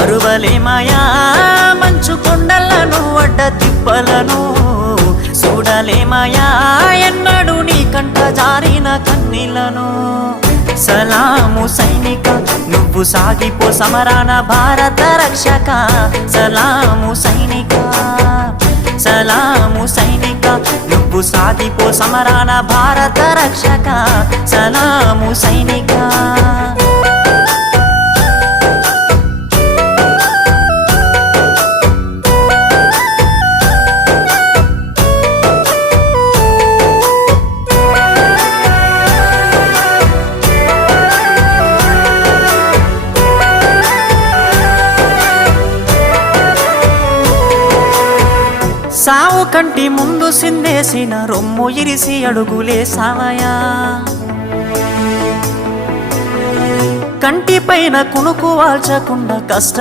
మరువలేమయా మంచు కొండలను అడ్డ తిప్పలను చూడలేమయా ఎన్నడు నీ కంట జారిన కన్నీళ్లను సలాము సైనిక నువ్వు సాగిపో సమరాన భారత రక్షక సలాము సైనిక సలాము సైనిక నువ్వు సాగిపో సమరాన భారత రక్షక సలాము సైనిక సావు కంటి ముందు సిందేసిన రొమ్ము ఇరిసి అడుగులేసావయా కంటి పైన కునుకు వాల్చకుండా కష్టం